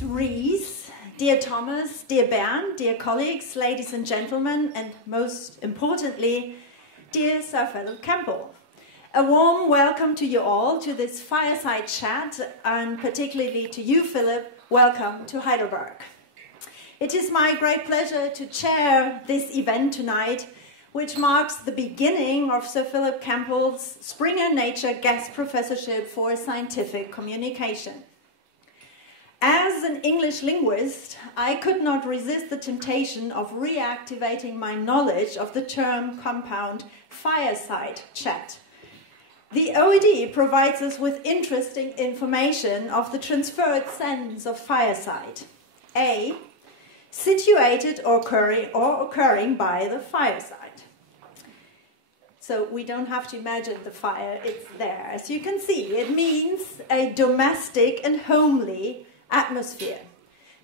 Ms. Rees, dear Thomas, dear Bernd, dear colleagues, ladies and gentlemen, and most importantly, dear Sir Philip Campbell. A warm welcome to you all to this Fireside Chat, and particularly to you, Philip, welcome to Heidelberg. It is my great pleasure to chair this event tonight, which marks the beginning of Sir Philip Campbell's Springer Nature Gastprofessorship for Scientific Communication. As an English linguist, I could not resist the temptation of reactivating my knowledge of the term compound Fireside Chat. The OED provides us with interesting information of the transferred sense of fireside. A, situated or occurring by the fireside. So we don't have to imagine the fire, it's there. As you can see, it means a domestic and homely atmosphere.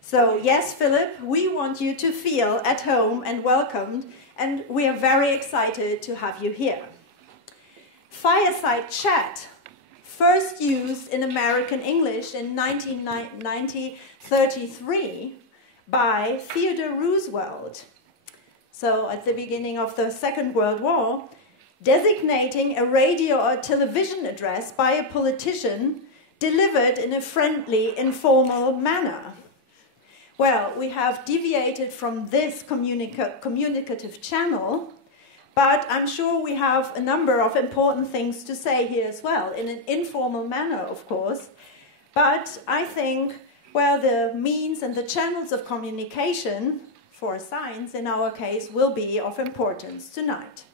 So yes, Philip, we want you to feel at home and welcomed, and we are very excited to have you here. Fireside Chat, first used in American English in 1933 by Theodore Roosevelt, so at the beginning of the Second World War, designating a radio or television address by a politician delivered in a friendly, informal manner. Well, we have deviated from this communicative channel, but I'm sure we have a number of important things to say here as well, in an informal manner, of course. But I think, well, the means and the channels of communication, for science in our case, will be of importance tonight.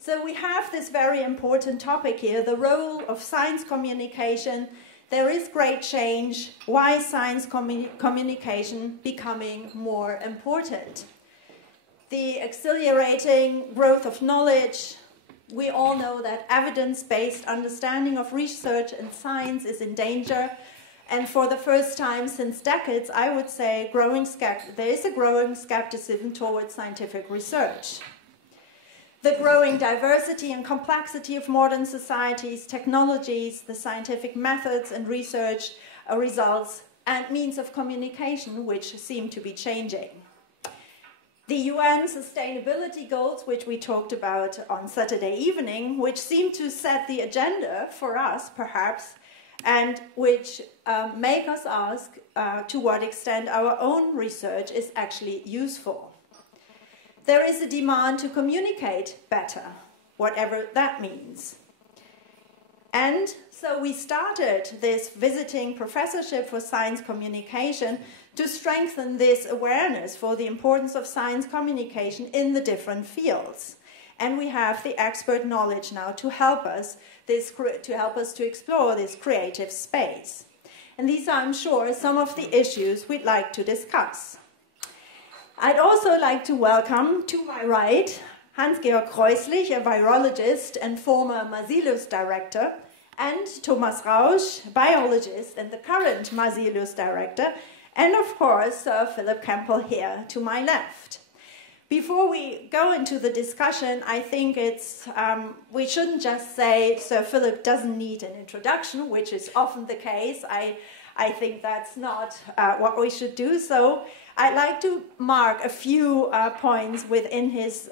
So we have this very important topic here, the role of science communication. There is great change. Why is science communication becoming more important? The accelerating growth of knowledge. We all know that evidence-based understanding of research and science is in danger. And for the first time since decades, I would say there is a growing skepticism towards scientific research. The growing diversity and complexity of modern societies, technologies, the scientific methods and research results and means of communication which seem to be changing. The UN sustainability goals, which we talked about on Saturday evening, which seem to set the agenda for us, perhaps, and which make us ask to what extent our own research is actually useful. There is a demand to communicate better, whatever that means. And so we started this visiting professorship for science communication to strengthen this awareness for the importance of science communication in the different fields. And we have the expert knowledge now to help us to explore this creative space. And these are, I'm sure, some of the issues we'd like to discuss. I'd also like to welcome, to my right, Hans-Georg Kreuslich, a virologist and former Marsilius director, and Thomas Rausch, biologist and the current Marsilius director, and of course, Sir Philip Campbell here to my left. Before we go into the discussion, I think we shouldn't just say Sir Philip doesn't need an introduction, which is often the case. I think that's not what we should do. So I'd like to mark a few points within his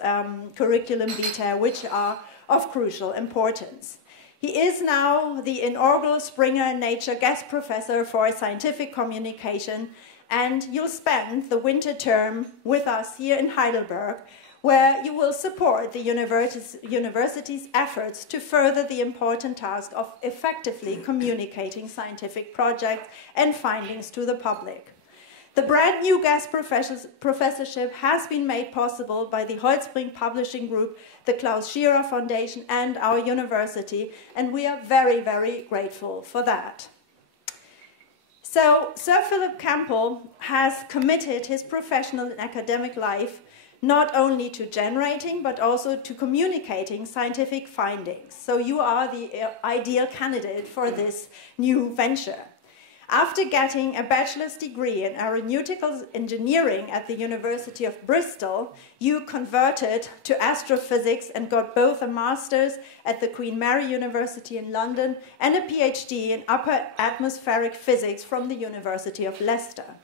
curriculum vitae, which are of crucial importance. He is now the inaugural Springer Nature Gastprofessor for Scientific Communication, and you'll spend the winter term with us here in Heidelberg, where you will support the university's efforts to further the important task of effectively communicating scientific projects and findings to the public. The brand new Gastprofessorship has been made possible by the Holtzbrinck Publishing Group, the Klaus Tschira Foundation, and our university, and we are very, very grateful for that. So, Sir Philip Campbell has committed his professional and academic life not only to generating, but also to communicating scientific findings. So you are the ideal candidate for this new venture. After getting a bachelor's degree in aeronautical engineering at the University of Bristol, you converted to astrophysics and got both a master's at the Queen Mary University in London and a PhD in upper atmospheric physics from the University of Leicester.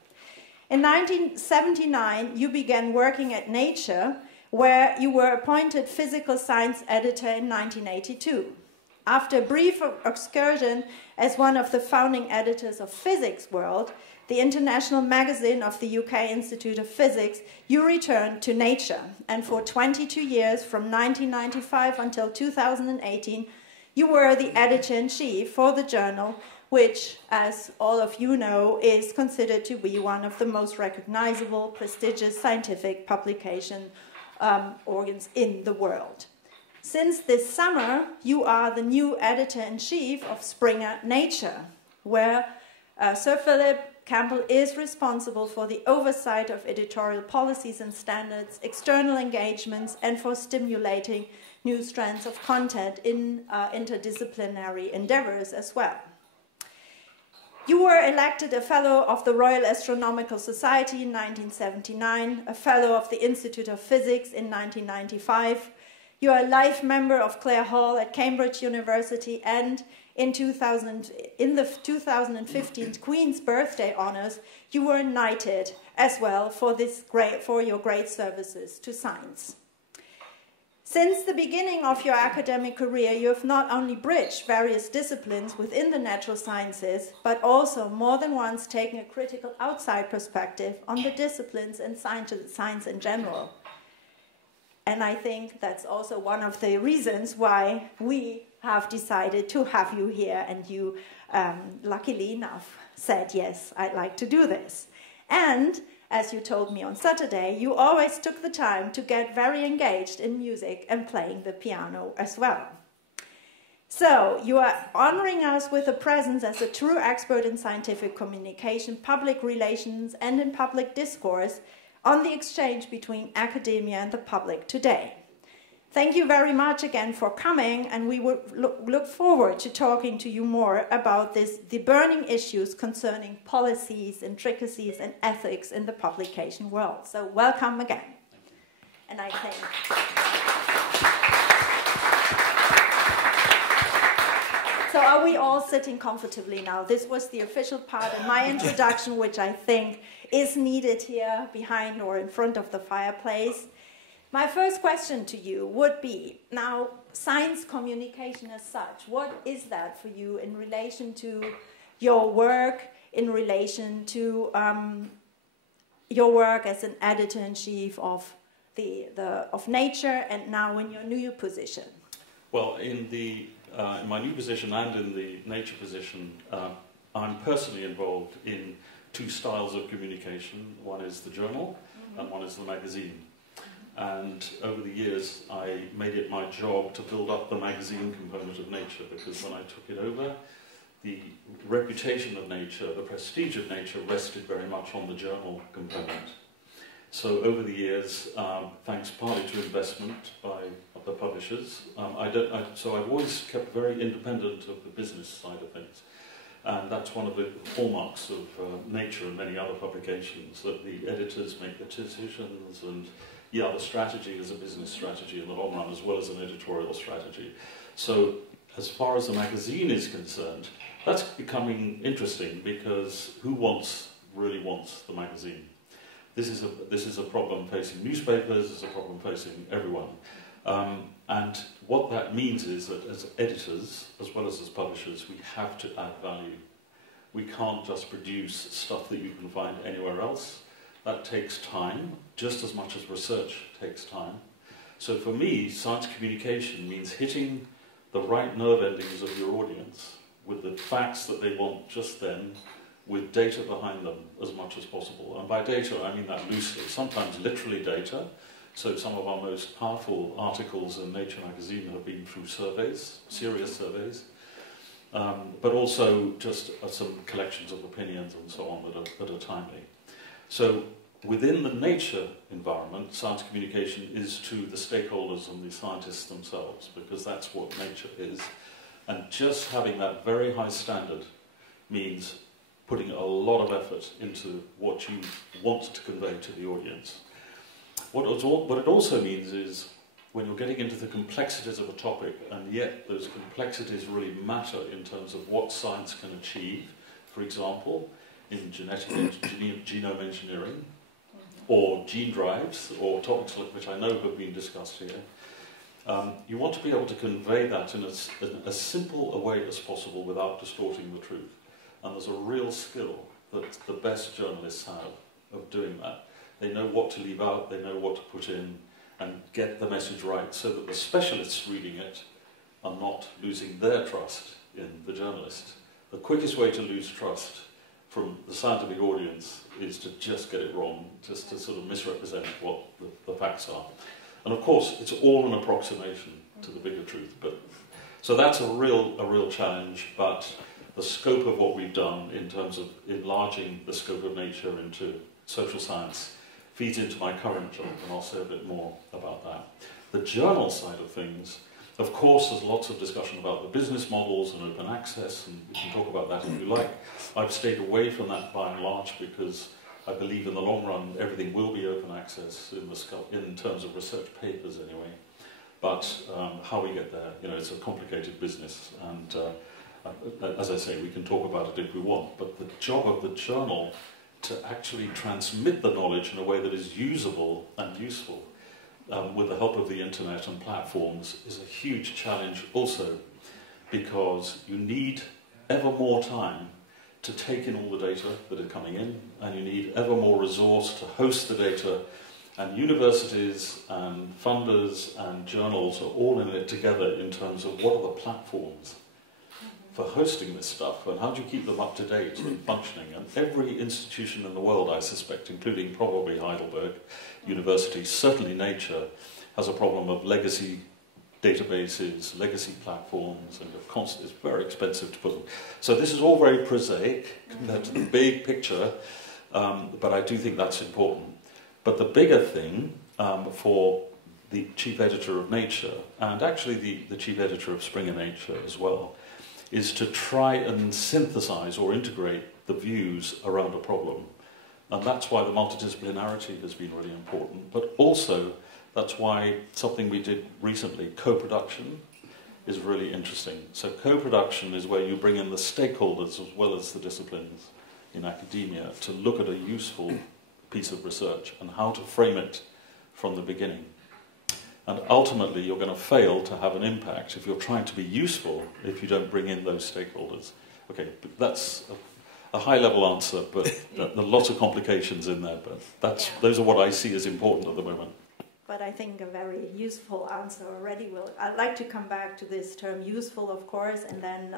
In 1979, you began working at Nature, where you were appointed physical science editor in 1982. After a brief excursion as one of the founding editors of Physics World, the international magazine of the UK Institute of Physics, you returned to Nature. And for 22 years, from 1995 until 2018, you were the editor-in-chief for the journal, which, as all of you know, is considered to be one of the most recognizable, prestigious scientific publication organs in the world. Since this summer, you are the new editor-in-chief of Springer Nature, where Sir Philip Campbell is responsible for the oversight of editorial policies and standards, external engagements, and for stimulating new strands of content in interdisciplinary endeavors as well. You were elected a Fellow of the Royal Astronomical Society in 1979, a Fellow of the Institute of Physics in 1995. You are a life member of Clare Hall at Cambridge University, and in the 2015 Queen's Birthday Honours, you were knighted as well for your great services to science. Since the beginning of your academic career, you have not only bridged various disciplines within the natural sciences, but also more than once taken a critical outside perspective on the disciplines and science in general. And I think that's also one of the reasons why we have decided to have you here, and you, luckily enough, said, yes, I'd like to do this. And, as you told me on Saturday, you always took the time to get very engaged in music and playing the piano as well. So, you are honoring us with a presence as a true expert in scientific communication, public relations, and in public discourse, on the exchange between academia and the public today. Thank you very much again for coming, and we would look forward to talking to you more about the burning issues concerning policies, intricacies, and ethics in the publication world. So welcome again. And I think... So are we all sitting comfortably now? This was the official part of my introduction, which I think is needed here behind or in front of the fireplace. My first question to you would be, now, science communication as such, what is that for you in relation to your work, in relation to your work as an editor-in-chief of Nature, and now in your new position? Well, in my new position and in the Nature position, I'm personally involved in two styles of communication. One is the journal, and one is the magazine. And over the years, I made it my job to build up the magazine component of Nature, because when I took it over, the reputation of Nature, the prestige of Nature, rested very much on the journal component. So over the years, thanks partly to investment by the publishers, so I've always kept very independent of the business side of things. And that's one of the hallmarks of Nature and many other publications, that the editors make the decisions, and the strategy is a business strategy in the long run as well as an editorial strategy. So as far as the magazine is concerned, that's becoming interesting, because who really wants the magazine? This is a problem facing newspapers, it's a problem facing everyone. And what that means is that as editors, as well as publishers, we have to add value. We can't just produce stuff that you can find anywhere else. That takes time, just as much as research takes time. So for me, science communication means hitting the right nerve endings of your audience with the facts that they want just then, with data behind them as much as possible. And by data, I mean that loosely, sometimes literally data. So some of our most powerful articles in Nature magazine have been through surveys, serious surveys, but also just some collections of opinions and so on that are timely. So within the Nature environment, science communication is to the stakeholders and the scientists themselves, because that's what Nature is. And just having that very high standard means putting a lot of effort into what you want to convey to the audience. What it also means is when you're getting into the complexities of a topic, and yet those complexities really matter in terms of what science can achieve, for example, in genome engineering, or gene drives, or topics which I know have been discussed here, you want to be able to convey that in as simple a way as possible without distorting the truth. And there's a real skill that the best journalists have of doing that. They know what to leave out, they know what to put in, and get the message right so that the specialists reading it are not losing their trust in the journalist. The quickest way to lose trust from the scientific audience is to just get it wrong, just to sort of misrepresent what the facts are. And of course, it's all an approximation to the bigger truth. So that's a real challenge, but the scope of what we've done in terms of enlarging the scope of nature into social science feeds into my current job, and I'll say a bit more about that. The journal side of things, of course, there's lots of discussion about the business models and open access, and we can talk about that if you like. I've stayed away from that by and large because I believe in the long run everything will be open access in terms of research papers anyway. But how we get there, it's a complicated business, and as I say, we can talk about it if we want, but the job of the journal to actually transmit the knowledge in a way that is usable and useful with the help of the internet and platforms is a huge challenge also, because you need ever more time to take in all the data that are coming in, and you need ever more resource to host the data, and universities and funders and journals are all in it together in terms of what are the platforms for hosting this stuff, and how do you keep them up to date and functioning? And every institution in the world, I suspect, including probably Heidelberg University, certainly Nature, has a problem of legacy databases, legacy platforms, and it's very expensive to put them. So this is all very prosaic compared to the big picture, but I do think that's important. But the bigger thing for the chief editor of Nature, and actually the chief editor of Springer Nature as well, is to try and synthesize or integrate the views around a problem. And that's why the multidisciplinarity has been really important. But also, that's why something we did recently, co-production, is really interesting. So co-production is where you bring in the stakeholders as well as the disciplines in academia to look at a useful piece of research and how to frame it from the beginning. And ultimately, you're going to fail to have an impact if you're trying to be useful if you don't bring in those stakeholders. Okay, but that's a high-level answer, but there are lots of complications in there. But those are what I see as important at the moment. But I think a very useful answer already. I'd like to come back to this term useful, of course, and then.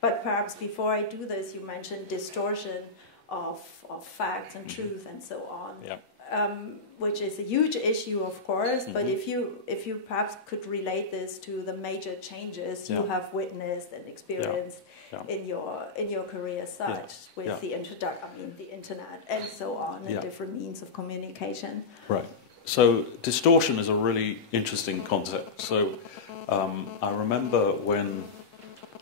But perhaps before I do this, you mentioned distortion of facts and truth and so on. Yeah. Which is a huge issue, of course, but if you perhaps could relate this to the major changes you have witnessed and experienced in your career, with the internet and so on, and different means of communication. Right. So distortion is a really interesting concept. So I remember when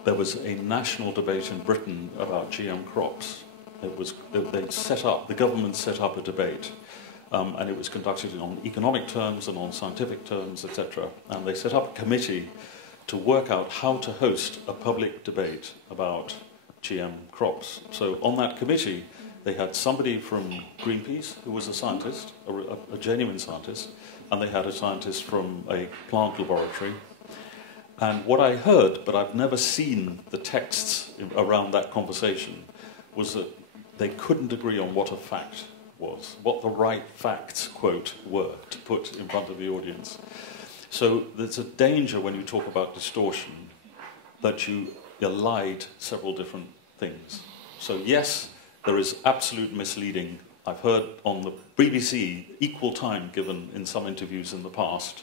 there was a national debate in Britain about GM crops. The government set up a debate. And it was conducted on economic terms and on scientific terms, etc. And they set up a committee to work out how to host a public debate about GM crops. So on that committee, they had somebody from Greenpeace, who was a scientist, a genuine scientist, and they had a scientist from a plant laboratory. And what I heard, but I've never seen the texts around that conversation, was that they couldn't agree on what a fact was, what the right facts, quote, were to put in front of the audience. So there's a danger when you talk about distortion that you elide several different things. So yes, there is absolute misleading. I've heard on the BBC equal time given in some interviews in the past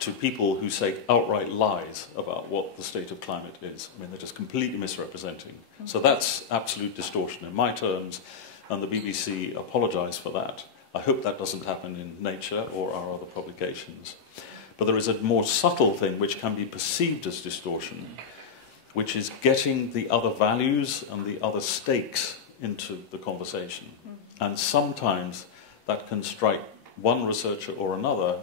to people who say outright lies about what the state of climate is. I mean, they're just completely misrepresenting. So that's absolute distortion in my terms. And the BBC apologise for that. I hope that doesn't happen in Nature or our other publications. But there is a more subtle thing which can be perceived as distortion, which is getting the other values and the other stakes into the conversation. And sometimes that can strike one researcher or another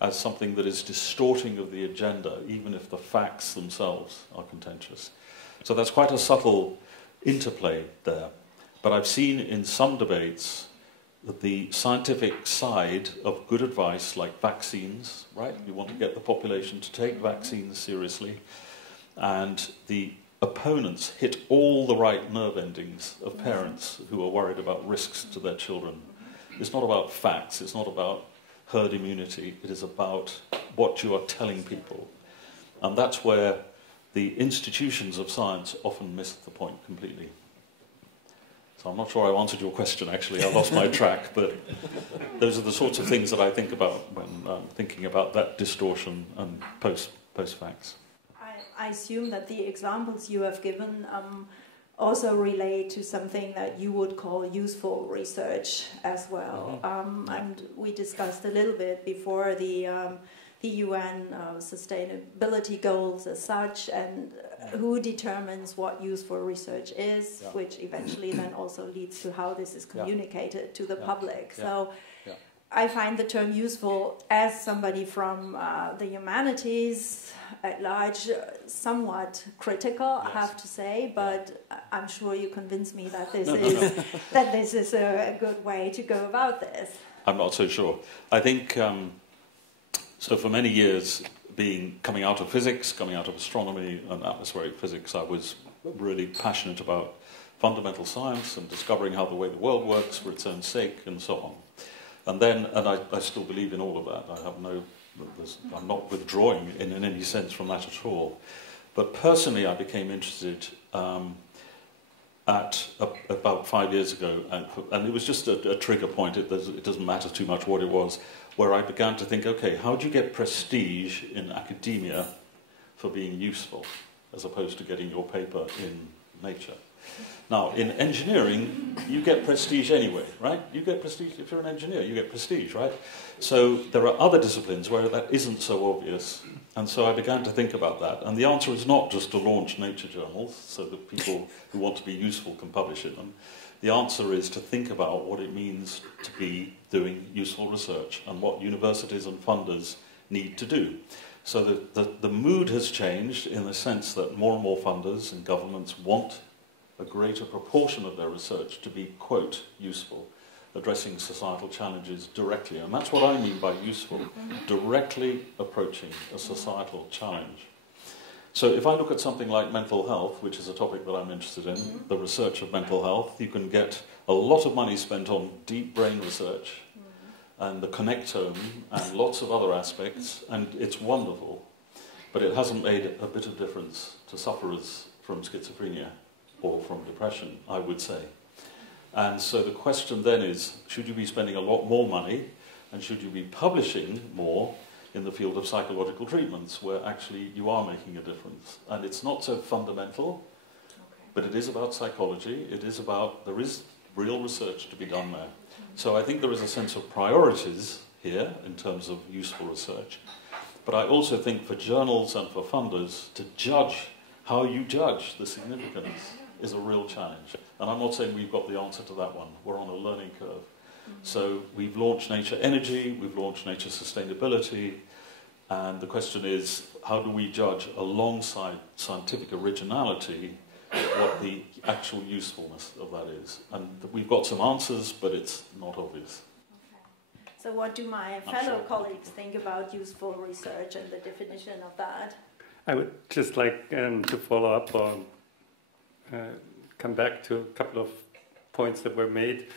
as something that is distorting of the agenda, even if the facts themselves are contentious. So that's quite a subtle interplay there. But I've seen in some debates that the scientific side of good advice, like vaccines, right? You want to get the population to take vaccines seriously, and the opponents hit all the right nerve endings of parents who are worried about risks to their children. It's not about facts, it's not about herd immunity, it is about what you are telling people. And that's where the institutions of science often miss the point completely. So I'm not sure I answered your question, actually. I lost my track, but those are the sorts of things that I think about when I'm thinking about that distortion and post-facts. I assume that the examples you have given also relate to something that you would call useful research as well. And we discussed a little bit before the UN sustainability goals as such, and who determines what useful research is, which eventually then also leads to how this is communicated to the public. So I find the term useful as somebody from the humanities at large somewhat critical, I have to say, but I'm sure you convince me that this is a good way to go about this. I'm not so sure. I think, so for many years, coming out of physics, coming out of astronomy and atmospheric physics, I was really passionate about fundamental science and discovering how the way the world works for its own sake and so on. And then, I still believe in all of that. I'm not withdrawing in any sense from that at all. But personally, I became interested about 5 years ago, and it was just a trigger point. It doesn't matter too much what it was, where I began to think, okay, how do you get prestige in academia for being useful, as opposed to getting your paper in Nature? Now, in engineering, you get prestige anyway, right? You get prestige if you're an engineer, you get prestige, right? So there are other disciplines where that isn't so obvious. And so I began to think about that. And the answer is not just to launch Nature journals so that people who want to be useful can publish in them. The answer is to think about what it means to be doing useful research and what universities and funders need to do. So the mood has changed in the sense that more and more funders and governments want a greater proportion of their research to be, quote, useful, addressing societal challenges directly. And that's what I mean by useful, directly approaching a societal challenge. So if I look at something like mental health, which is a topic that I'm interested in, the research of mental health, you can get a lot of money spent on deep brain research and the connectome and lots of other aspects, and it's wonderful, but it hasn't made a bit of difference to sufferers from schizophrenia or from depression, I would say. And so the question then is, should you be spending a lot more money, and should you be publishing more in the field of psychological treatments, where actually you are making a difference? And it's not so fundamental, but it is about psychology, there is real research to be done there. So I think there is a sense of priorities here in terms of useful research. But I also think for journals and for funders to judge how you judge the significance is a real challenge. And I'm not saying we've got the answer to that one. We're on a learning curve. So we've launched Nature Energy, we've launched Nature Sustainability, and the question is, how do we judge alongside scientific originality what the actual usefulness of that is? And we've got some answers, but it's not obvious. Okay. So what do my fellow colleagues think about useful research and the definition of that? I would just like to follow up on, come back to a couple of points that were made.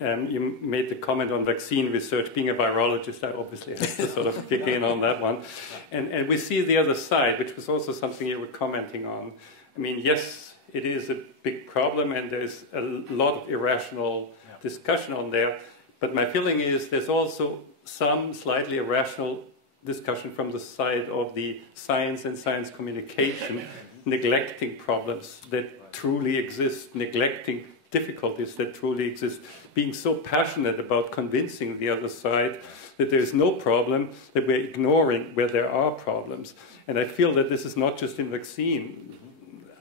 You made the comment on vaccine research. Being a virologist, I obviously have to sort of kick in on that one. And we see the other side, which was also something you were commenting on. I mean, yes, it is a big problem, and there's a lot of irrational discussion on there. But my feeling is there's also some slightly irrational discussion from the side of the science and science communication, neglecting problems that truly exist, neglecting difficulties that truly exist, being so passionate about convincing the other side that there's no problem, that we're ignoring where there are problems. And I feel that this is not just in vaccine.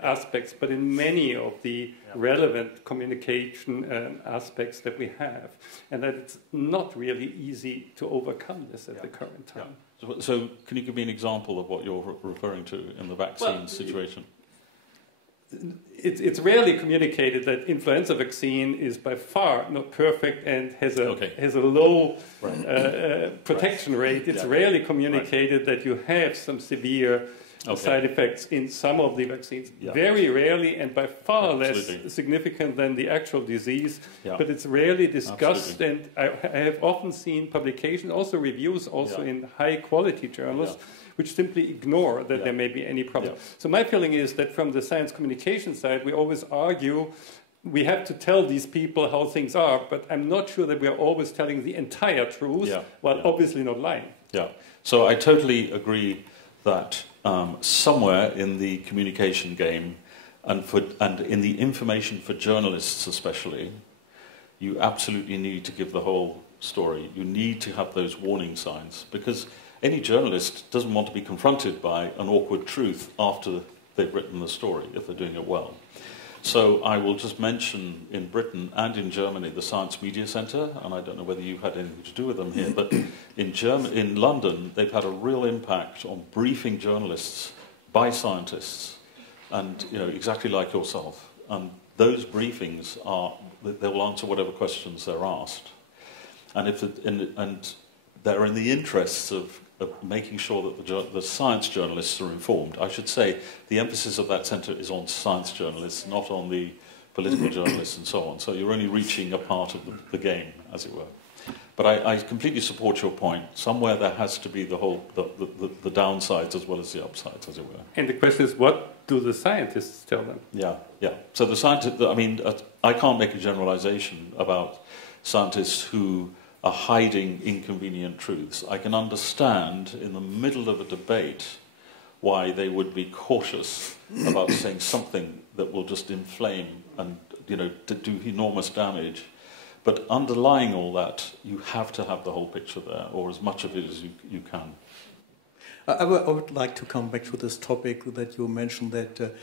aspects, but in many of the relevant communication aspects that we have. And that it's not really easy to overcome this at the current time. So can you give me an example of what you're referring to in the vaccine situation? It's rarely communicated that influenza vaccine is by far not perfect and has a low protection rate. It's rarely communicated that you have some severe side effects in some of the vaccines. Very rarely, and by far less significant than the actual disease. But it's rarely discussed, and I have often seen publications, also reviews, also in high-quality journals, which simply ignore that there may be any problem. So my feeling is that from the science communication side, we always argue we have to tell these people how things are, but I'm not sure that we are always telling the entire truth, while obviously not lying. So I totally agree that somewhere in the communication game and in the information for journalists especially, you absolutely need to give the whole story. You need to have those warning signs, because any journalist doesn't want to be confronted by an awkward truth after they've written the story, if they're doing it well. So I will just mention in Britain and in Germany the Science Media Centre, and I don't know whether you've had anything to do with them here, but in London they've had a real impact on briefing journalists by scientists, and exactly like yourself. And those briefings they will answer whatever questions they're asked, and they're in the interests of making sure that the science journalists are informed. I should say the emphasis of that centre is on science journalists, not on the political journalists and so on. So you're only reaching a part of the game, as it were. But I completely support your point. Somewhere there has to be the downsides as well as the upsides, as it were. And the question is, what do the scientists tell them? So the scientists, I can't make a generalisation about scientists who are hiding inconvenient truths. I can understand in the middle of a debate why they would be cautious about saying something that will just inflame and to do enormous damage. But underlying all that, you have to have the whole picture there, or as much of it as you can. I would like to come back to this topic that you mentioned, that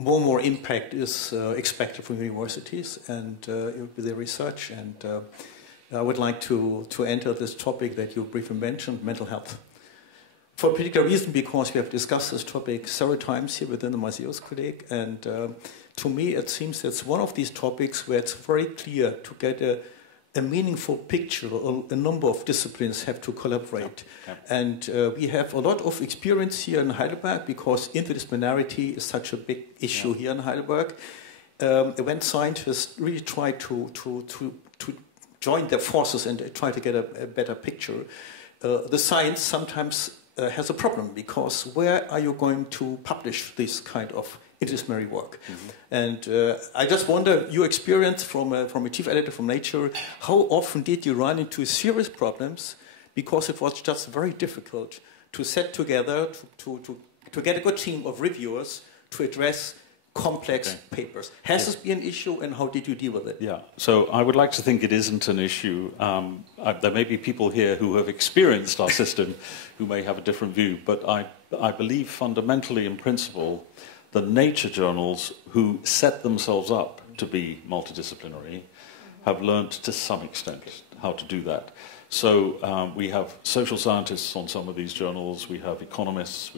more and more impact is expected from universities and with their research, and I would like to enter this topic that you briefly mentioned, mental health. For a particular reason, because we have discussed this topic several times here within the Marsilius-Kolleg, and to me it seems that's one of these topics where it's very clear to get a meaningful picture. A number of disciplines have to collaborate. And we have a lot of experience here in Heidelberg, because interdisciplinarity is such a big issue here in Heidelberg. When scientists really try to join their forces and try to get a better picture, the science sometimes has a problem, because where are you going to publish this kind of interdisciplinary work? And I just wonder, your experience from a chief editor from Nature, how often did you run into serious problems because it was just very difficult to set together, to get a good team of reviewers to address complex papers? Has this been an issue, and how did you deal with it? So I would like to think it isn't an issue. There may be people here who have experienced our system who may have a different view, but I believe fundamentally in principle the nature journals who set themselves up to be multidisciplinary have learned to some extent how to do that. So we have social scientists on some of these journals, we have economists,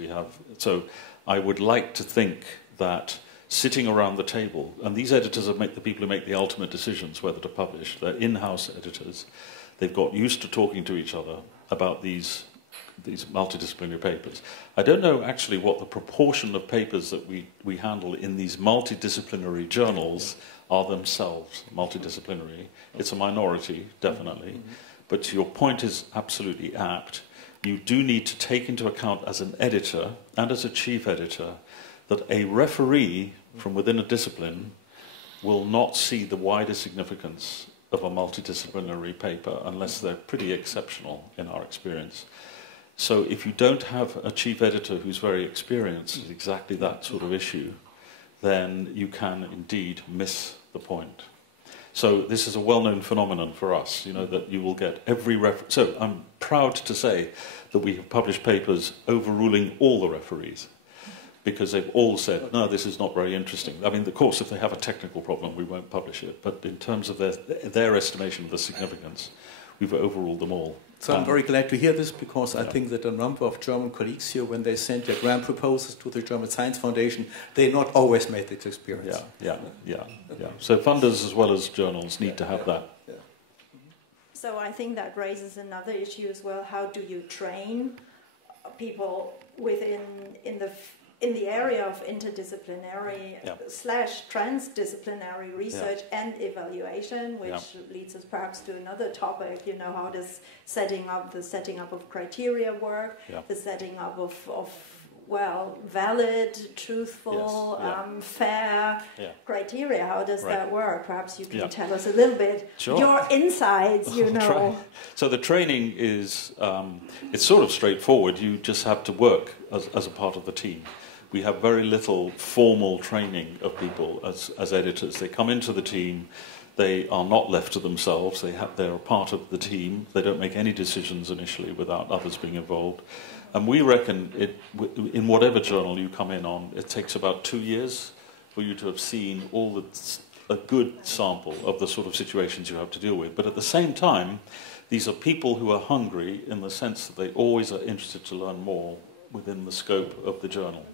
so I would like to think that sitting around the table, and these editors are the people who make the ultimate decisions whether to publish. They're in-house editors. They've got used to talking to each other about these multidisciplinary papers. I don't know actually what the proportion of papers that we handle in these multidisciplinary journals are themselves multidisciplinary. It's a minority, definitely. But your point is absolutely apt. You do need to take into account as an editor and as a chief editor that a referee from within a discipline will not see the wider significance of a multidisciplinary paper unless they're pretty exceptional in our experience. So if you don't have a chief editor who's very experienced in exactly that sort of issue, then you can indeed miss the point. So this is a well-known phenomenon for us, that you will get every referee. So I'm proud to say that we have published papers overruling all the referees. because they've all said, no, this is not very interesting. I mean, of course, if they have a technical problem, we won't publish it. But in terms of their estimation of the significance, we've overruled them all. So I'm very glad to hear this, because I think that a number of German colleagues here, when they sent their grant proposals to the German Science Foundation, they not always made this experience. Yeah. So funders as well as journals need to have that. Yeah. So I think that raises another issue as well. How do you train people in the area of interdisciplinary / transdisciplinary research and evaluation, which leads us perhaps to another topic, how does the setting up of criteria work, the setting up of valid, truthful, fair criteria, how does that work? Perhaps you can tell us a little bit your insights, So the training is, it's sort of straightforward. You just have to work as a part of the team. We have very little formal training of people as editors. They come into the team, they are not left to themselves, they're a part of the team, they don't make any decisions initially without others being involved. And we reckon in whatever journal you come in on, it takes about 2 years for you to have seen a good sample of the sort of situations you have to deal with. But at the same time, these are people who are hungry in the sense that they always are interested to learn more within the scope of the journal.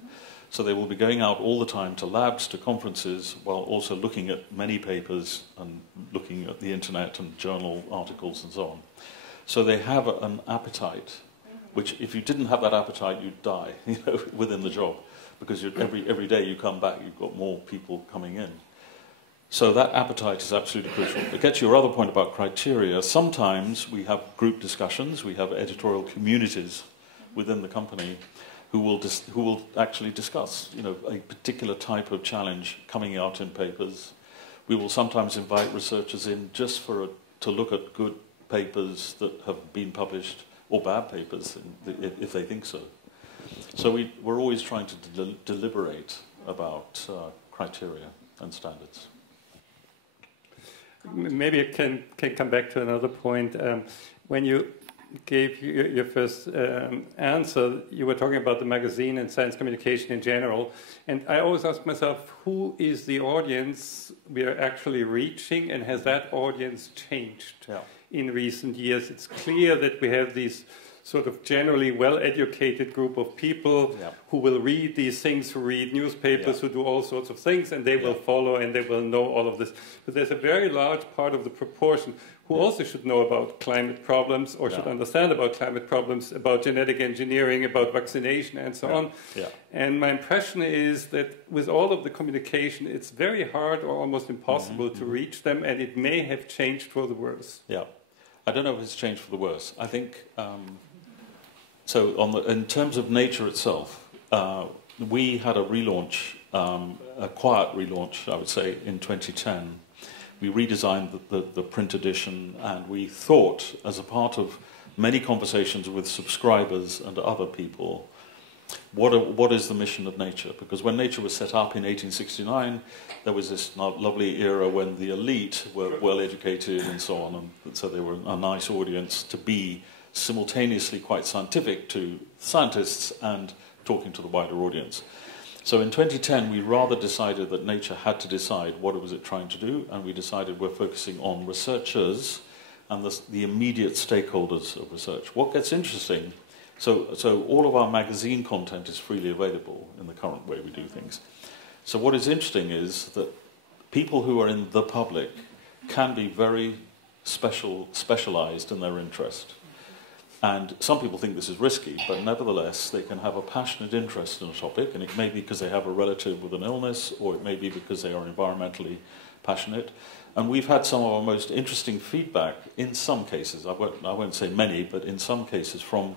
So they will be going out all the time to labs, to conferences, while also looking at many papers and looking at the internet and journal articles and so on. So they have an appetite, which if you didn't have that appetite, you'd die, within the job, because every day you come back, you've got more people coming in. So that appetite is absolutely crucial. To get to your other point about criteria, sometimes we have group discussions, we have editorial communities within the company who will actually discuss, a particular type of challenge coming out in papers. We will sometimes invite researchers in just to look at good papers that have been published, or bad papers, if they think so. So we're always trying to deliberate about criteria and standards. Maybe I can come back to another point. When you gave your first answer, you were talking about the magazine and science communication in general. And I always ask myself, who is the audience we are actually reaching, and has that audience changed in recent years? It's clear that we have these sort of generally well-educated group of people who will read these things, who read newspapers, who do all sorts of things, and they will follow and they will know all of this. But there's a very large part of the proportion who also should know about climate problems, or should understand about climate problems, about genetic engineering, about vaccination, and so on. And my impression is that with all of the communication, it's very hard or almost impossible to reach them, and it may have changed for the worse. I don't know if it's changed for the worse. I think, in terms of Nature itself, we had a relaunch, a quiet relaunch, I would say, in 2010. We redesigned the print edition, and we thought, as a part of many conversations with subscribers and other people, what is the mission of Nature? Because when Nature was set up in 1869, there was this lovely era when the elite were well educated and so on, and so they were a nice audience to be simultaneously quite scientific to scientists and talking to the wider audience. So in 2010, we rather decided that Nature had to decide what was it trying to do, and we decided we're focusing on researchers and the immediate stakeholders of research. What gets interesting, so all of our magazine content is freely available in the current way we do things. So what is interesting is that people who are in the public can be very specialized in their interest. And some people think this is risky, but nevertheless, they can have a passionate interest in a topic, and it may be because they have a relative with an illness, or it may be because they are environmentally passionate. And we've had some of our most interesting feedback, in some cases, I won't say many, but in some cases from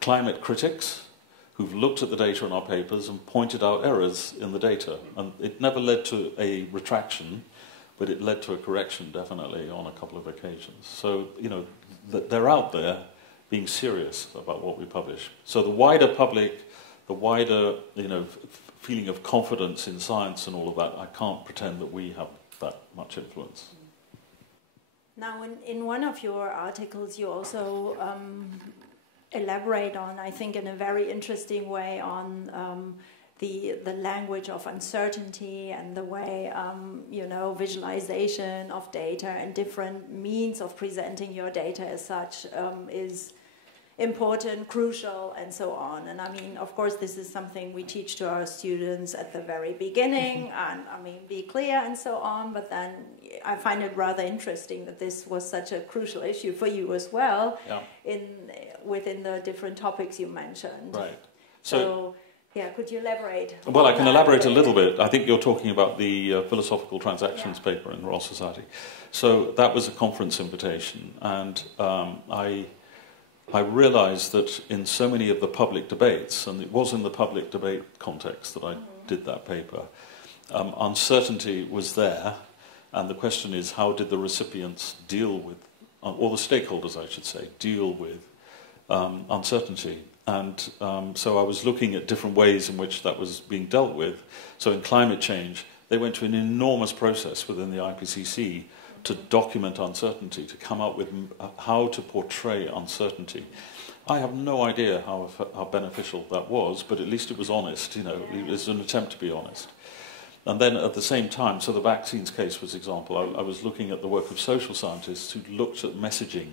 climate critics who've looked at the data in our papers and pointed out errors in the data. And it never led to a retraction, but it led to a correction, definitely, on a couple of occasions. So, they're out there being serious about what we publish. So the wider public, the wider, feeling of confidence in science and all of that, I can't pretend that we have that much influence. Now, in one of your articles, you also elaborate on, I think in a very interesting way, on the language of uncertainty and the way, visualization of data and different means of presenting your data as such is important, crucial, and so on. And I mean, of course, this is something we teach to our students at the very beginning, and I mean, be clear and so on, but then I find it rather interesting that this was such a crucial issue for you as well, within the different topics you mentioned. Right. So yeah, could you elaborate? Well, I can elaborate a little bit. I think you're talking about the Philosophical Transactions paper in the Royal Society. So that was a conference invitation, and I realized that in so many of the public debates, and it was in the public debate context that I did that paper, uncertainty was there, and the question is, how did the recipients deal with, or the stakeholders, I should say, deal with uncertainty? And so I was looking at different ways in which that was being dealt with. So in climate change, they went through an enormous process within the IPCC to document uncertainty, to come up with how to portray uncertainty. I have no idea how beneficial that was, but at least it was honest, it was an attempt to be honest. And then at the same time, so the vaccines case was an example, I was looking at the work of social scientists who looked at messaging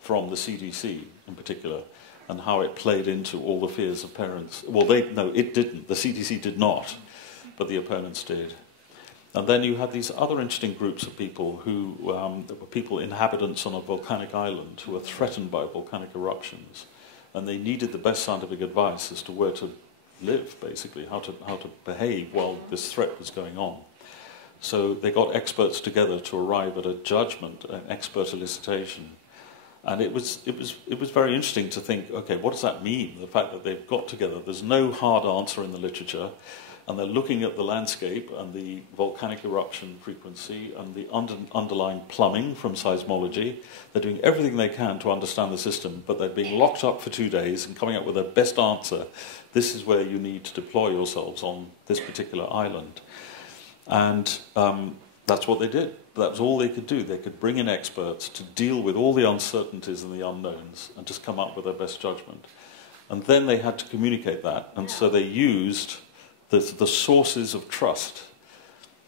from the CDC in particular, and how it played into all the fears of parents. Well, it didn't. The CDC did not, but the opponents did. And then you had these other interesting groups of people who were inhabitants on a volcanic island who were threatened by volcanic eruptions, and they needed the best scientific advice as to where to live, basically, how to behave while this threat was going on. So they got experts together to arrive at a judgment, an expert elicitation. And it was very interesting to think, okay, what does that mean? The fact that they've got together, there's no hard answer in the literature, and they're looking at the landscape and the volcanic eruption frequency and the underlying plumbing from seismology. They're doing everything they can to understand the system, but they're being locked up for 2 days and coming up with their best answer. This is where you need to deploy yourselves on this particular island. And that's what they did. That was all they could do. They could bring in experts to deal with all the uncertainties and the unknowns and just come up with their best judgment. And then they had to communicate that. And so they used the sources of trust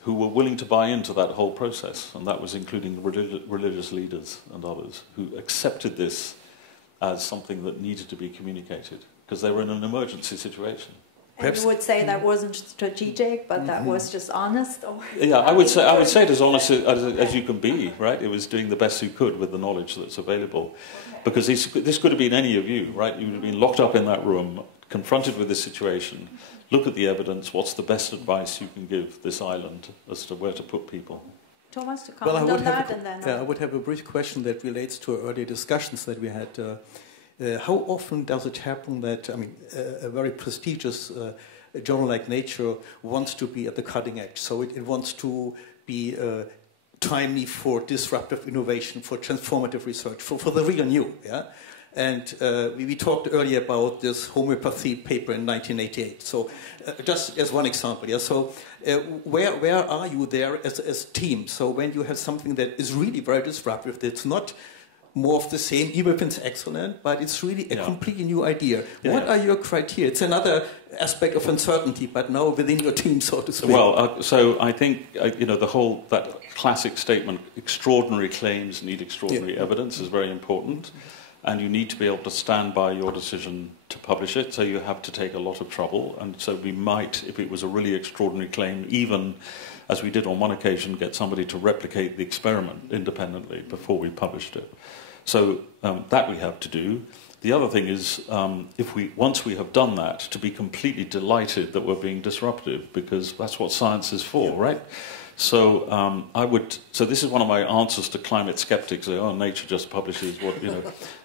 who were willing to buy into that whole process. And that was including religious leaders and others who accepted this as something that needed to be communicated because they were in an emergency situation. And you would say that wasn't strategic, but that was just honest? Or yeah, I would say it as honest as you can be, right? It was doing the best you could with the knowledge that's available. Because this could have been any of you, right? You would have been locked up in that room, confronted with this situation, look at the evidence, what's the best advice you can give this island as to where to put people? Thomas, to comment on that? I would have a brief question that relates to earlier discussions that we had. How often does it happen that, a very prestigious journal like Nature wants to be at the cutting edge? So it wants to be timely for disruptive innovation, for transformative research, for the real new, yeah? And we talked earlier about this homeopathy paper in 1988. So just as one example, yeah? So where are you there as a team? So when you have something that is really very disruptive, that's not more of the same, even if it's excellent, but it's really a completely new idea. What are your criteria? It's another aspect of uncertainty, but now within your team, so to speak. Well, so I think, that classic statement, extraordinary claims need extraordinary evidence, is very important. And you need to be able to stand by your decision to publish it, so you have to take a lot of trouble. And so we might, if it was a really extraordinary claim, even as we did on one occasion, get somebody to replicate the experiment independently before we published it. So that we have to do. The other thing is, once we have done that, to be completely delighted that we're being disruptive, because that's what science is for, right? So So this is one of my answers to climate skeptics. Say, oh, Nature just publishes what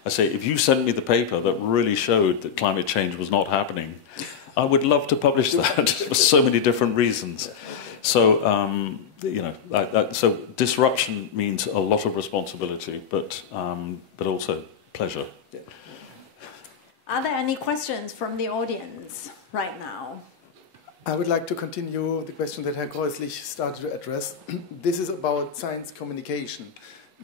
I say. If you sent me the paper that really showed that climate change was not happening, I would love to publish that for so many different reasons. So so disruption means a lot of responsibility, but also pleasure. Are there any questions from the audience right now? I would like to continue the question that Herr Kreuslich started to address. This is about science communication.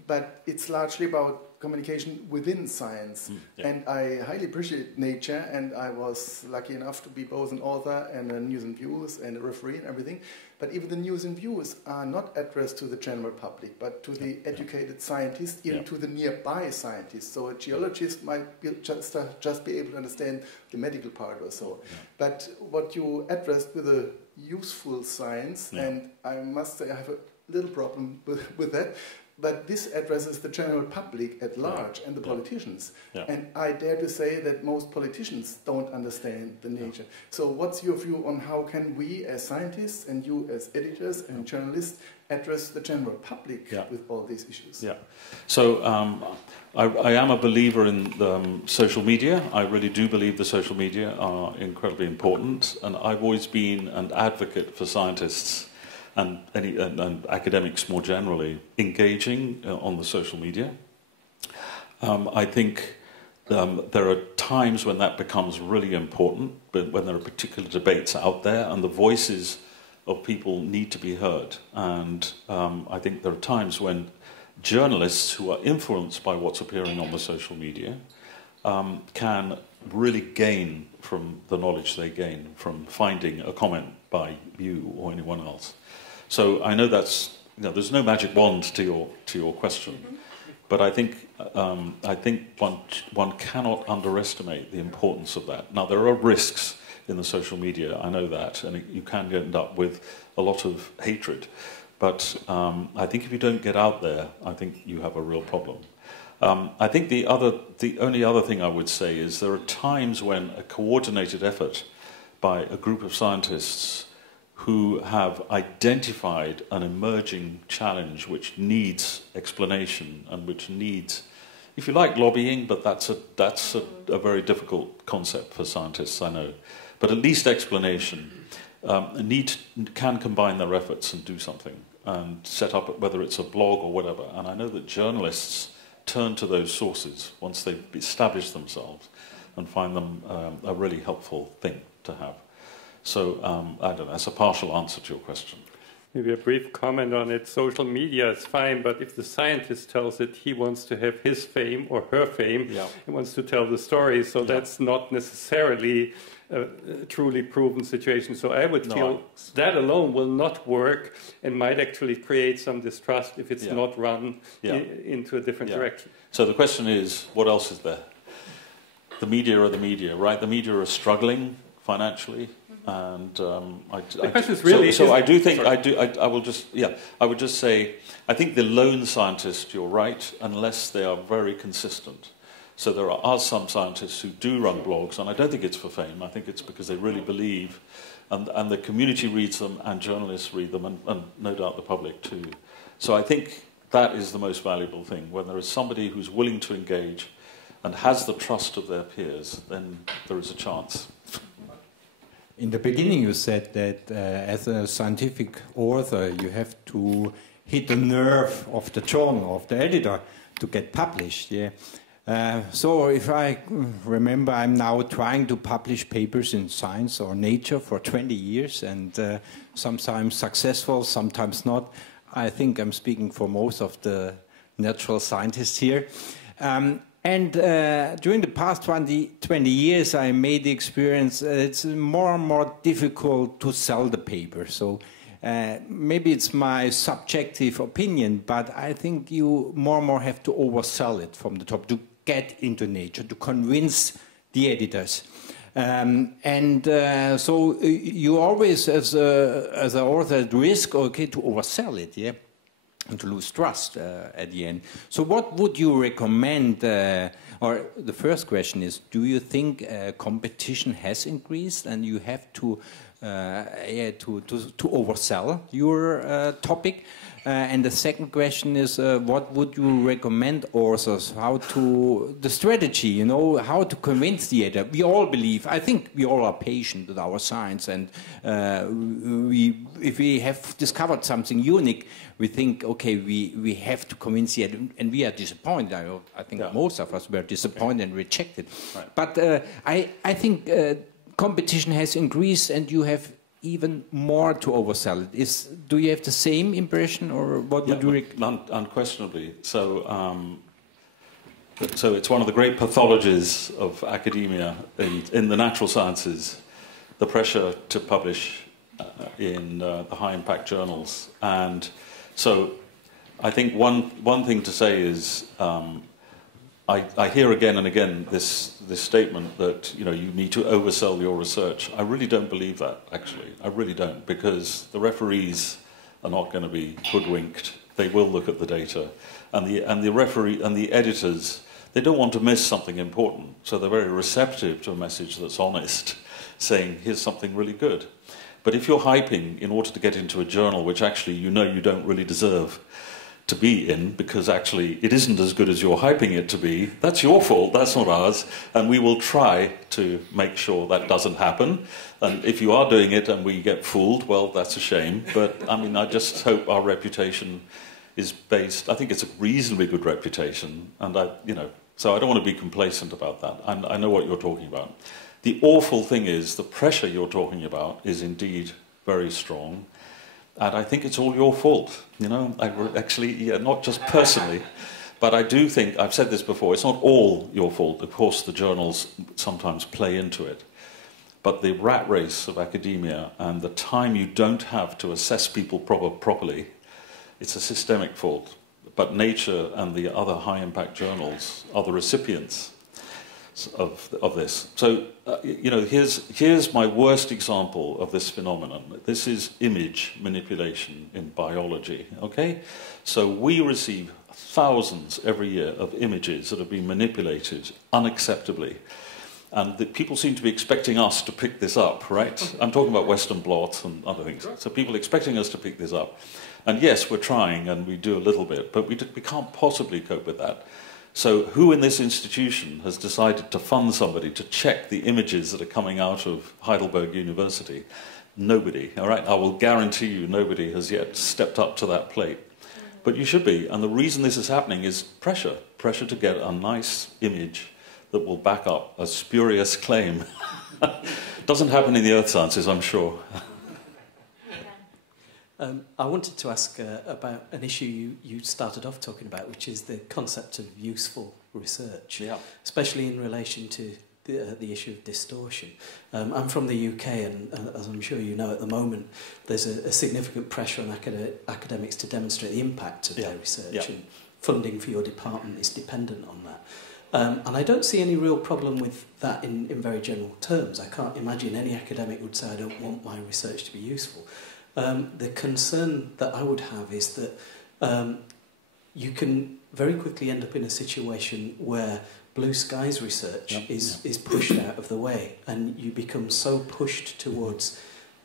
but it's largely about communication within science. And I highly appreciate Nature, and I was lucky enough to be both an author and a news and views and a referee and everything. But even the news and views are not addressed to the general public, but to the educated scientists, even to the nearby scientists. So a geologist might be just be able to understand the medical part or so. But what you addressed with a useful science, and I must say I have a little problem with that, but this addresses the general public at large and the politicians. And I dare to say that most politicians don't understand the nature. So what's your view on how can we as scientists and you as editors and journalists address the general public with all these issues? So I am a believer in social media. I really do believe the social media are incredibly important. And I've always been an advocate for scientists and academics more generally, engaging on the social media. I think there are times when that becomes really important, but when there are particular debates out there and the voices of people need to be heard. And I think there are times when journalists who are influenced by what's appearing on the social media can really gain from the knowledge they gain from finding a comment by you or anyone else. So I know that's, there's no magic wand to your question, but I think one cannot underestimate the importance of that. Now there are risks in the social media, I know that, and you can end up with a lot of hatred. But I think if you don't get out there, I think you have a real problem. I think the only other thing I would say is there are times when a coordinated effort by a group of scientists who have identified an emerging challenge which needs explanation and which needs, if you like, lobbying, but that's a very difficult concept for scientists, I know. But at least explanation can combine their efforts and do something and set up, whether it's a blog or whatever. And I know that journalists turn to those sources once they've established themselves and find them a really helpful thing to have. So, I don't know, that's a partial answer to your question. Maybe a brief comment on it. Social media is fine, but if the scientist tells it, he wants to have his fame or her fame, he wants to tell the story, so that's not necessarily a truly proven situation. So I would feel that alone will not work and might actually create some distrust if it's not run into a different direction. So the question is, what else is there? The media are the media, right? The media are struggling financially. And the question is really. So I do think I would just say I think the lone scientist, you're right, unless they are very consistent. So there are some scientists who do run blogs, and I don't think it's for fame. I think it's because they really believe, and the community reads them, and journalists read them, and no doubt the public too. So I think that is the most valuable thing. When there is somebody who's willing to engage and has the trust of their peers, then there is a chance. In the beginning you said that as a scientific author you have to hit the nerve of the journal, of the editor, to get published. So if I remember, I'm now trying to publish papers in Science or Nature for 20 years, and sometimes successful, sometimes not. I think I'm speaking for most of the natural scientists here. And during the past 20 years, I made the experience it's more and more difficult to sell the paper. So maybe it's my subjective opinion, but I think you more and more have to oversell it from the top to get into Nature, to convince the editors. So you always, as an author, at risk, to oversell it, and to lose trust at the end. So what would you recommend, or the first question is, do you think competition has increased and you have to oversell your topic? And the second question is, what would you recommend authors, the strategy, how to convince the editor? We all believe, I think we all are patient with our science, and if we have discovered something unique, we think, okay, we have to convince the editor, and we are disappointed. I think most of us were disappointed and rejected. Right. But I think competition has increased, and you have even more to oversell it. Do you have the same impression, or what would you? Unquestionably. So it's one of the great pathologies of academia in the natural sciences, the pressure to publish in the high-impact journals. And so I think one thing to say is I hear again and again this statement that you need to oversell your research. I really don't believe that, actually. I really don't, because the referees are not going to be hoodwinked. They will look at the data, and the referee and the editors, they don't want to miss something important, so they're very receptive to a message that's honest, saying here's something really good. But if you're hyping in order to get into a journal which actually you don't really deserve to be in, because actually it isn't as good as you're hyping it to be, that's your fault, that's not ours, and we will try to make sure that doesn't happen. And if you are doing it and we get fooled, well, that's a shame. But I mean, I just hope our reputation is based, I think it's a reasonably good reputation, and so I don't want to be complacent about that. I know what you're talking about. The awful thing is the pressure you're talking about is indeed very strong. And I think it's all your fault, not just personally, but I do think, I've said this before, it's not all your fault. Of course, the journals sometimes play into it. But the rat race of academia and the time you don't have to assess people properly, it's a systemic fault. But Nature and the other high-impact journals are the recipients of this. So, here's my worst example of this phenomenon. This is image manipulation in biology, okay? So we receive thousands every year of images that have been manipulated unacceptably. And people seem to be expecting us to pick this up, right? I'm talking about Western blot and other things. So people expecting us to pick this up. And yes, we're trying and we do a little bit, but we can't possibly cope with that. So who in this institution has decided to fund somebody to check the images that are coming out of Heidelberg University? Nobody, all right? I will guarantee you nobody has yet stepped up to that plate. But you should be. And the reason this is happening is pressure. Pressure to get a nice image that will back up a spurious claim. Doesn't happen in the earth sciences, I'm sure. I wanted to ask about an issue you started off talking about, which is the concept of useful research, especially in relation to the issue of distortion. I'm from the UK, and as I'm sure you know, at the moment, there's a significant pressure on academics to demonstrate the impact of their research, and funding for your department is dependent on that. And I don't see any real problem with that in very general terms. I can't imagine any academic would say, I don't want my research to be useful. The concern that I would have is that you can very quickly end up in a situation where blue skies research is pushed out of the way, and you become so pushed towards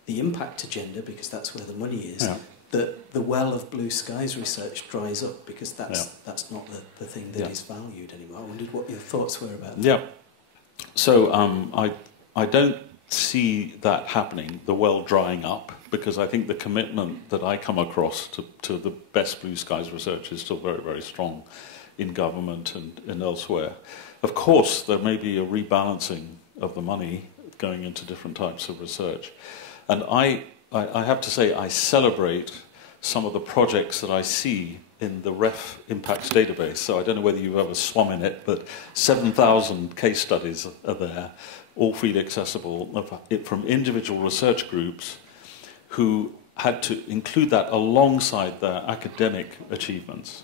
the impact agenda, because that's where the money is, that the well of blue skies research dries up, because that's not the thing that is valued anymore. I wondered what your thoughts were about that. Yeah. So I don't see that happening, the well drying up, because I think the commitment that I come across to the best blue skies research is still very, very strong in government and elsewhere. Of course, there may be a rebalancing of the money going into different types of research. And I have to say, I celebrate some of the projects that I see in the Ref Impacts database. So I don't know whether you've ever swum in it, but 7,000 case studies are there, all freely accessible, from individual research groups who had to include that alongside their academic achievements.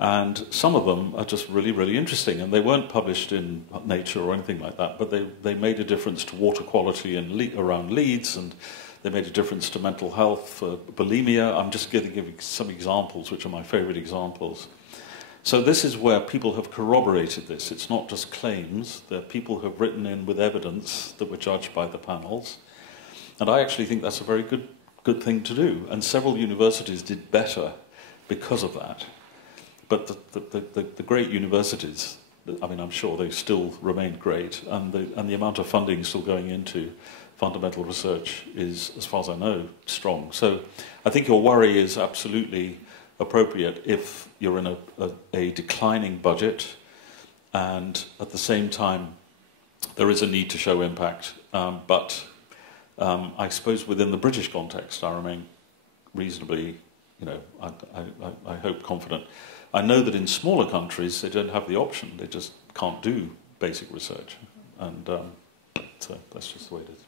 And some of them are just really, really interesting, and they weren't published in Nature or anything like that, but they made a difference to water quality around Leeds, and they made a difference to mental health, bulimia. I'm just going to give some examples, which are my favorite examples. So this is where people have corroborated this. It's not just claims. There are people who have written in with evidence that were judged by the panels. And I actually think that's a very good thing to do. And several universities did better because of that. But the great universities, I mean, I'm sure they still remain great. And the amount of funding still going into fundamental research is, as far as I know, strong. So I think your worry is absolutely appropriate if you're in a declining budget, and at the same time there is a need to show impact, but I suppose within the British context, I remain reasonably, I hope confident. I know that in smaller countries, they don't have the option. They just can't do basic research. And so that's just the way it is.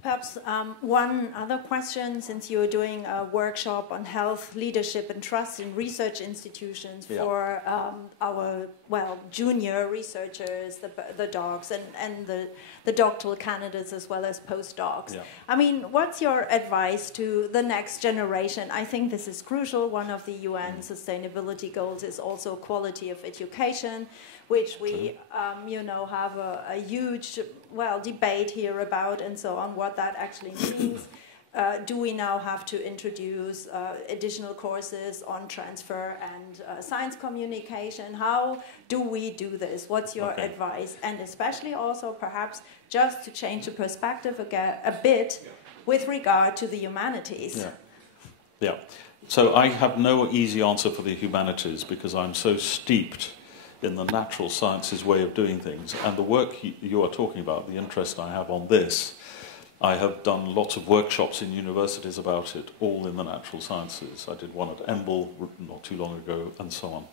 Perhaps one other question, since you're doing a workshop on health, leadership and trust in research institutions for our, junior researchers, the docs, and the doctoral candidates as well as postdocs. Yeah. I mean, what's your advice to the next generation? I think this is crucial. One of the UN sustainability goals is also quality of education, which we, have a huge, debate here about and so on, what that actually means. Do we now have to introduce additional courses on transfer and science communication? How do we do this? What's your advice? And especially also perhaps just to change the perspective again, a bit with regard to the humanities. Yeah. So I have no easy answer for the humanities because I'm so steeped in the natural sciences way of doing things. And the work you are talking about, the interest I have on this, I have done lots of workshops in universities about it, all in the natural sciences. I did one at Emble not too long ago, and so on.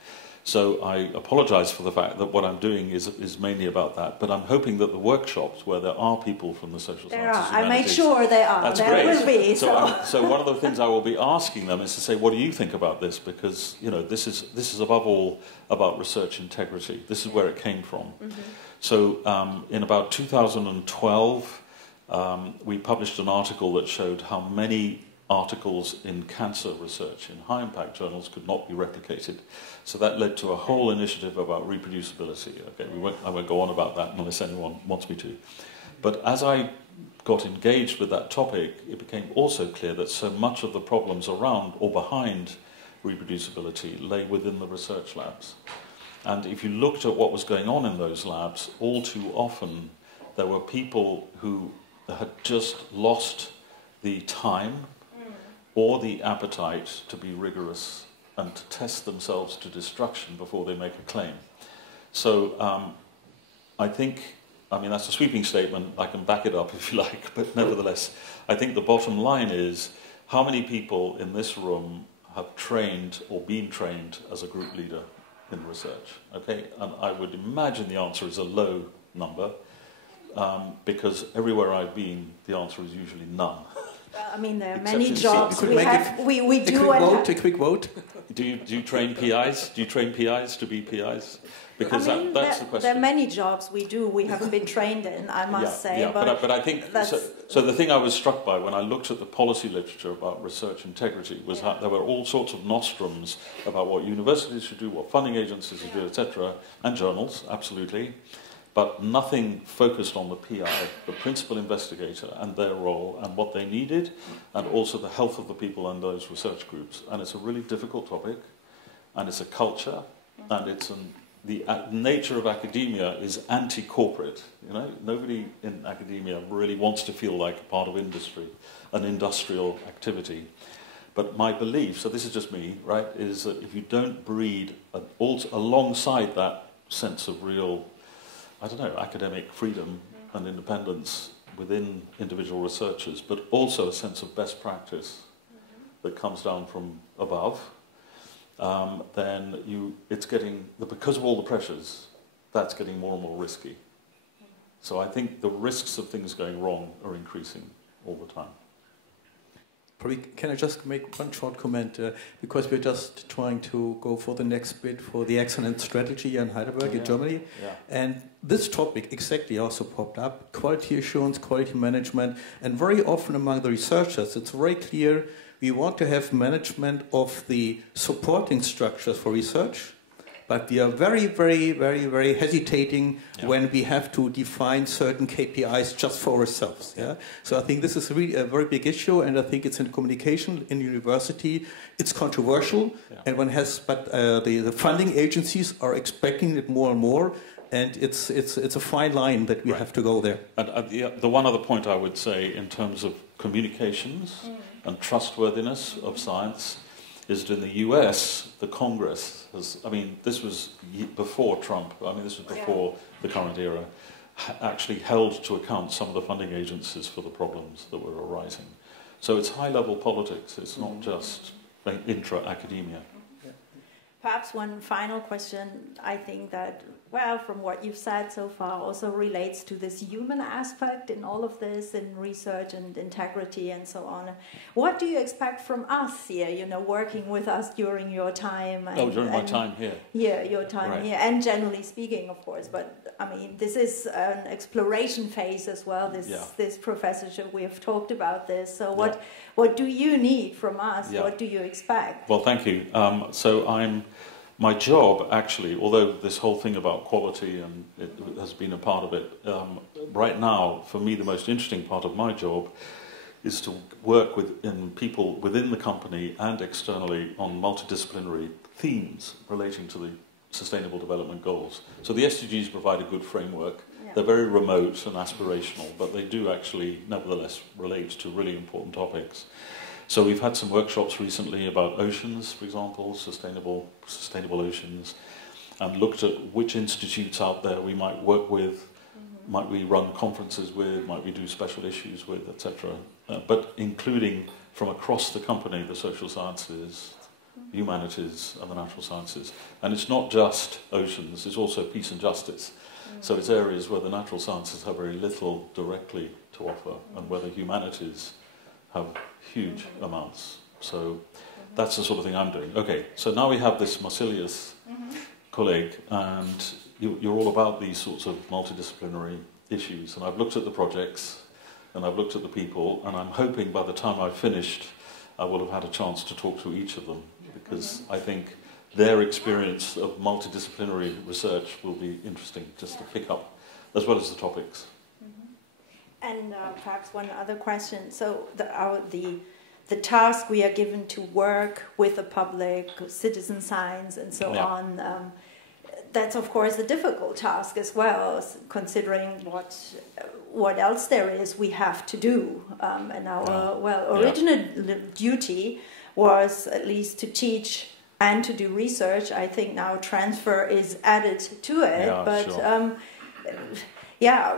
So I apologize for the fact that what I'm doing is mainly about that, but I'm hoping that the workshops where there are people from the social sciences... I made sure they are. That's there great. Will be. So one of the things I will be asking them is to say, what do you think about this? Because, this is above all about research integrity. This is where it came from. Mm-hmm. So in about 2012, we published an article that showed how many articles in cancer research in high-impact journals could not be replicated. So that led to a whole initiative about reproducibility. Okay, I won't go on about that unless anyone wants me to. But as I got engaged with that topic, it became also clear that so much of the problems around or behind reproducibility lay within the research labs. And if you looked at what was going on in those labs, all too often there were people who had just lost the time or the appetite to be rigorous and to test themselves to destruction before they make a claim. So I think, that's a sweeping statement, I can back it up if you like, but nevertheless, I think the bottom line is how many people in this room have trained or been trained as a group leader in research, okay? And I would imagine the answer is a low number, because everywhere I've been, the answer is usually none. Well, there are many jobs we have. We do a quick vote. Do you train PIs? Do you train PIs to be PIs? Because that's the question. There are many jobs we do. We haven't been trained in, I must say. Yeah, but I think so. The thing I was struck by when I looked at the policy literature about research integrity was that there were all sorts of nostrums about what universities should do, what funding agencies should do, etc., and journals, absolutely. But nothing focused on the PI, the principal investigator, and their role, and what they needed, and also the health of the people in those research groups. And it's a really difficult topic, and it's a culture, and it's the nature of academia is anti-corporate. Nobody in academia really wants to feel like a part of industry, an industrial activity. But my belief, so this is just me, right, is that if you don't breed alongside that sense of real, academic freedom and independence within individual researchers, but also a sense of best practice that comes down from above, then it's getting, because of all the pressures, that's getting more and more risky. So I think the risks of things going wrong are increasing all the time. Probably, can I just make one short comment? Because we're just trying to go for the next bit for the excellent strategy in Heidelberg, in Germany. Yeah. And this topic exactly also popped up, quality assurance, quality management. And very often among the researchers, it's very clear we want to have management of the supporting structures for research. But we are very, very, very, very hesitating when we have to define certain KPIs just for ourselves. Yeah? So I think this is really a very big issue, and I think it's in communication in university. It's controversial, and the funding agencies are expecting it more and more, and it's a fine line that we have to go there. And the one other point I would say in terms of communications and trustworthiness of science is that in the US, the Congress has, this was before Trump, this was before the current era, actually held to account some of the funding agencies for the problems that were arising. So it's high-level politics, it's not just intra-academia. Perhaps one final question, I think that, well, from what you've said so far, also relates to this human aspect in all of this, in research and integrity and so on. What do you expect from us here, you know, working with us during your time? And, during my time here? Yeah, your time here, and generally speaking, of course. But, I mean, this is an exploration phase as well, this professorship. We have talked about this. So what do you need from us? Yeah. What do you expect? Well, thank you. My job, actually, although this whole thing about quality and it has been a part of it, right now, for me, the most interesting part of my job is to work with people within the company and externally on multidisciplinary themes relating to the Sustainable Development Goals. So the SDGs provide a good framework. Yeah. They're very remote and aspirational, but they do actually, nevertheless, relate to really important topics. So we've had some workshops recently about oceans, for example, sustainable oceans, and looked at which institutes out there we might work with, might we run conferences with, might we do special issues with, etc. But including from across the company, the social sciences, humanities, and the natural sciences. And it's not just oceans, it's also peace and justice. So it's areas where the natural sciences have very little directly to offer, and where the humanities have huge amounts. So that's the sort of thing I'm doing. Okay, so now we have this Marsilius-Kolleg, and you're all about these sorts of multidisciplinary issues. And I've looked at the projects, and I've looked at the people, and I'm hoping by the time I've finished, I will have had a chance to talk to each of them, because I think their experience of multidisciplinary research will be interesting just to pick up, as well as the topics. And perhaps one other question. So the task we are given to work with the public, citizen science and so on, that's of course a difficult task as well, considering what else there is we have to do. And our original duty was at least to teach and to do research. I think now transfer is added to it,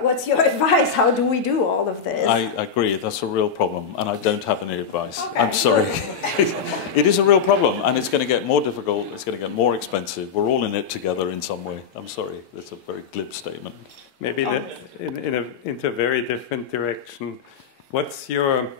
what's your advice? How do we do all of this? I agree, that's a real problem, and I don't have any advice. Okay. I'm sorry. It is a real problem, and it's going to get more difficult, it's going to get more expensive. We're all in it together in some way. I'm sorry, that's a very glib statement. Maybe into a very different direction. What's your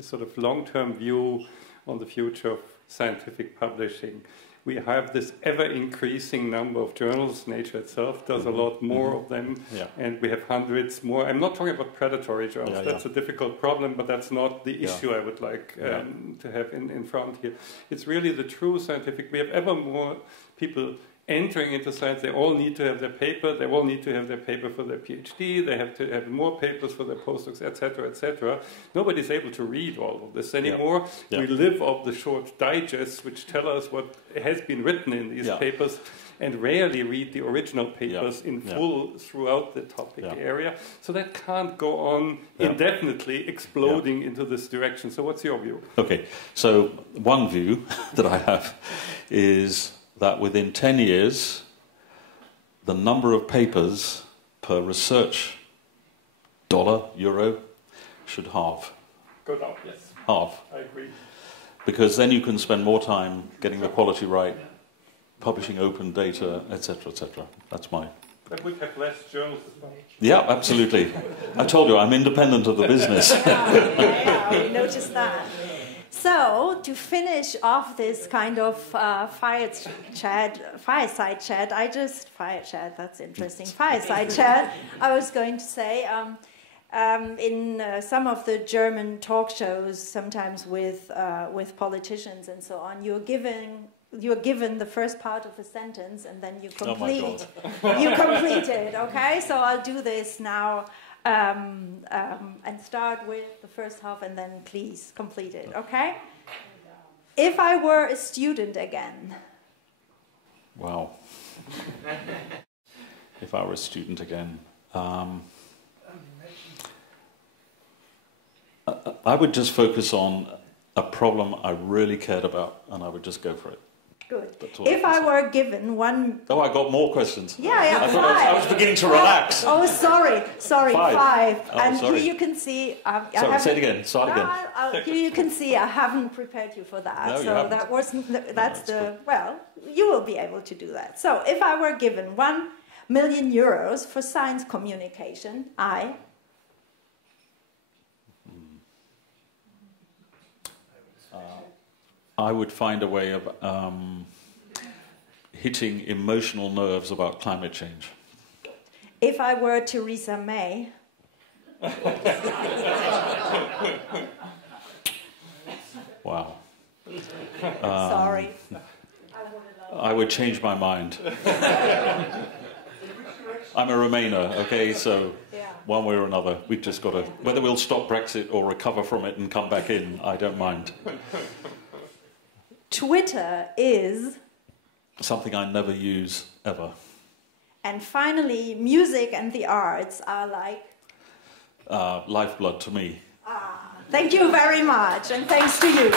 sort of long-term view on the future of scientific publishing? We have this ever-increasing number of journals. Nature itself does a lot more of them, and we have hundreds more. I'm not talking about predatory journals. That's a difficult problem, but that's not the issue I would like to have in front here. It's really the true scientific. We have ever more people entering into science. They all need to have their paper. They all need to have their paper for their PhD. They have to have more papers for their postdocs, etc., etc. Nobody's able to read all of this anymore. We live off the short digests, which tell us what has been written in these papers, and rarely read the original papers in full throughout the topic area. So that can't go on indefinitely exploding into this direction. So what's your view? Okay, so one view that I have is that within 10 years, the number of papers per research euro should halve. Go down, yes. Halve. I agree. Because then you can spend more time getting the quality right, publishing open data, etc., etc. That's my... But we have less journals as well. Yeah, absolutely. I told you, I'm independent of the business. We noticed that. So, to finish off this kind of fireside chat, that's interesting, fireside chat, I was going to say, in some of the German talk shows, sometimes with politicians and so on, you're given the first part of a sentence and then you complete it, okay? So I'll do this now. And start with the first half and then please complete it, okay? If I were a student again. Wow. If I were a student again. I would just focus on a problem I really cared about and I would just go for it. Good. what If I were given one... Oh, I got more questions. Yeah, I thought I was beginning to relax. Oh, sorry, five. Oh, and sorry. here you can see... Sorry, say it again. Start again. Here you can see I haven't prepared you for that. No, you so haven't. that wasn't... That's the... Cool. Well, you will be able to do that. So if I were given 1 million euros for science communication, I would find a way of hitting emotional nerves about climate change. If I were Theresa May... Wow. Sorry. I would change my mind. I'm a Remainer, okay, so one way or another, we've just got to... Whether we'll stop Brexit or recover from it and come back in, I don't mind. Twitter is... Something I never use, ever. And finally, music and the arts are like... Lifeblood to me. Thank you very much, and thanks to you.